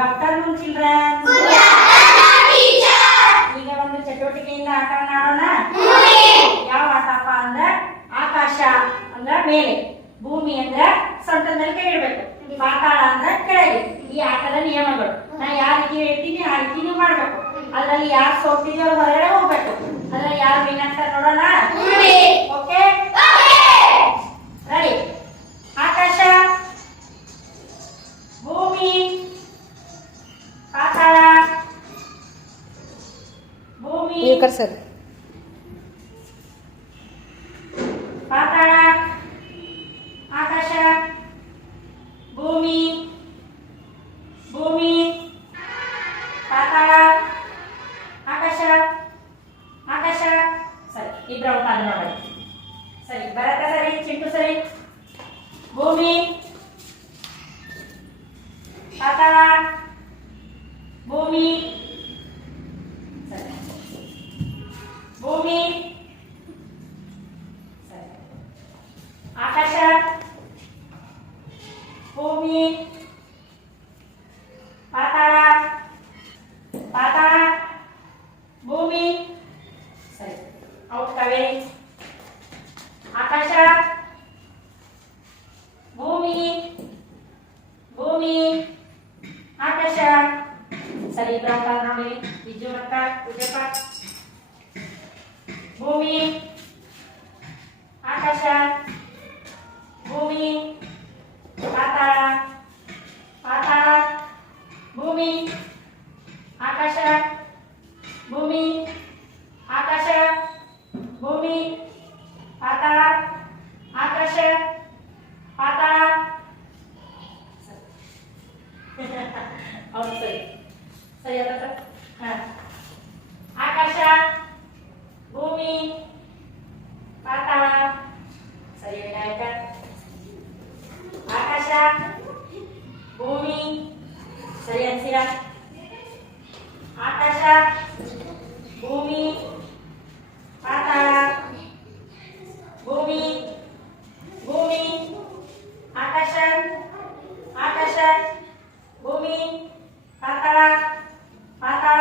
Good afternoon children. ಈಗ ಒಂದು ಚಟುವಟಿಕೆಯಿಂದ ಆಟ ಆಡೋಣ. ಯಾವ ಆಟಪ್ಪ ಅಂದ್ರ ಆಕಾಶ ಅಂದ್ರ ಮೇಲೆ, ಭೂಮಿ ಅಂದ್ರ ಸೊಂಟದಲ್ಲಿ ಕೈ ಇಡಬೇಕು, ಪಾತಾಳ ಅಂದ್ರ ಕೆಳಗೆ. ಈ ಆಟದ ನಿಯಮಗಳು ನಾ ಯಾವ ರೀತಿ ಹೇಳ್ತೀನಿ ಆ ರೀತಿ ನೀವು ಮಾಡ್ಬೇಕು. ಅದ್ರಲ್ಲಿ ಯಾರು ಸೋತಿದೆಯೋ ಅವ್ರು ಹೊರಗಡೆ ಹೋಗ್ಬೇಕು. ಅದ್ರಲ್ಲಿ ಯಾರು ವಿನ್ ಆಗ್ತಾರೆ ನೋಡೋಣ. Okay, ready? ಆಕಾಶ, ಭೂಮಿ, ಪಾತಾಳ, ಭೂಮಿ, ಸರ್ ಪಾತಾಳ, ಆಕಾಶ, ಭೂಮಿ, ಭೂಮಿ, ಪಾತಾಳ, ಆಕಾಶ, ಆಕಾಶ. ಸರಿ, ಇಬ್ಬರ ಪಾದ ನೋಡಿ. ಸರಿ, ಭರತ ಸರಿ, ಚಿಂಟು ಸರಿ. ಭೂಮಿ, ಪಾತಾಳ, ಭೂಮಿ, ಸರಿ, ಭೂಮಿ, ಸರಿ, ಆಕಾಶ, ಭೂಮಿ, ಪಾತಾಳ, ಪಾತಾಳ, ಭೂಮಿ. ಸರಿ, ಔಟ್ ಕಾವೇರಿ. ಆಕಾಶ, ಭೂಮಿ, ಭೂಮಿ, ಆಕಾಶ. ಸರಿ, ಇಬ್ಬರ ನೋಡಿ. ವಿಜು ಮಕ್ಕ ವಿಜಯಪ್ಪ. ಭೂಮಿ, ಆಕಾಶ, ಭೂಮಿ, ಪಾತಾಳ, ಪಾತಾಳ, ಭೂಮಿ, ಆಕಾಶ, ಭೂಮಿ, ಆಕಾಶ, ಭೂಮಿ, ಪಾತಾಳ, ಆಕಾಶ, ಪಾತಾಳ. ಹೌದು, ಸರಿ ಸರಿ ಅಲ್ಲ. ಆಕಾಶ, ಭೂಮಿ, ಪಾತಾಳ. ಸರಿ, ವಿನಾಯಕ. ಆಕಾಶ, ಭೂಮಿ, ಸರಿ ಅನ್ಸಿರ. ಆಕಾಶ, ಭೂಮಿ, ಪಾತಾಳ, ಭೂಮಿ, ಭೂಮಿ, ಆಕಾಶ, ಆಕಾಶ, ಭೂಮಿ, ಪಾತಾಳ, ಪಾತಾಳ.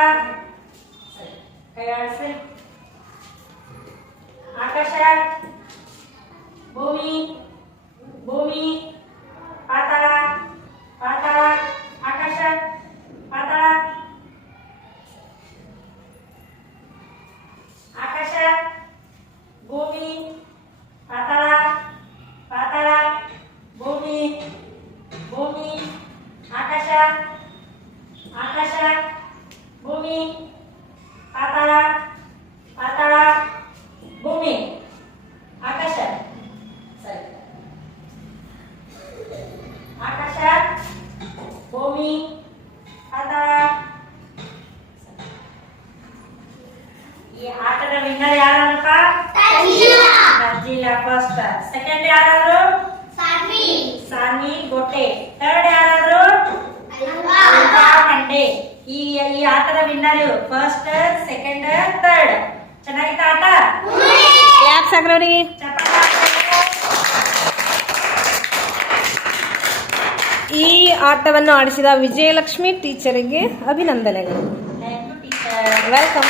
ಸರಿ, ಕೈ ಆಡಿಸಿ. ಆಕಾಶ, ಭೂಮಿ, ಭೂಮಿ, ಪಾತಾಳ, ಪಾತಾಳ, ಆಕಾಶ, ಪಾತಾಳ, ಆಕಾಶ, ಭೂಮಿ, ಪಾತಾಳ, ಪಾತಾಳ, ಭೂಮಿ, ಭೂಮಿ, ಆಕಾಶ, ಆಕಾಶ, ಭೂಮಿ, ಪಾತಾಳ, ಪಾತಾಳ, ಭೂಮಿ, ಆಕಾಶ. ಸರಿ, ಆಕಾಶ, ಭೂಮಿ, ಪಾತಾಳ. ಈ ಆಟದ ವಿನ್ನರ್ ಯಾರಪ್ಪ? ರಜಿಲಾ ಫಸ್ಟ್. ಸೆಕೆಂಡ್ ಯಾರಾದ್ರು? ಸಾನ್ವಿ ಗೋಟೆ. ಥರ್ಡ್ ಯಾರಾದ್ರು? ಅಲ್ವಾ ಮಂಡೆ. ಈ ಆಟದ ವಿನ್ನರ್ ಫಸ್ಟ್, ಸೆಕೆಂಡ್, ಥರ್ಡ್. ಚೆನ್ನಾಗಿತ್ತ ಆಟ? ಯಾಕೆ ಸಾಗ್ರವ್ರಿಗೆ ಈ ಆಟವನ್ನು ಆಡಿಸಿದ ವಿಜಯಲಕ್ಷ್ಮಿ ಟೀಚರಿಗೆ ಅಭಿನಂದನೆಗಳು. Thank you teacher. ವೆಲ್ಕಮ್.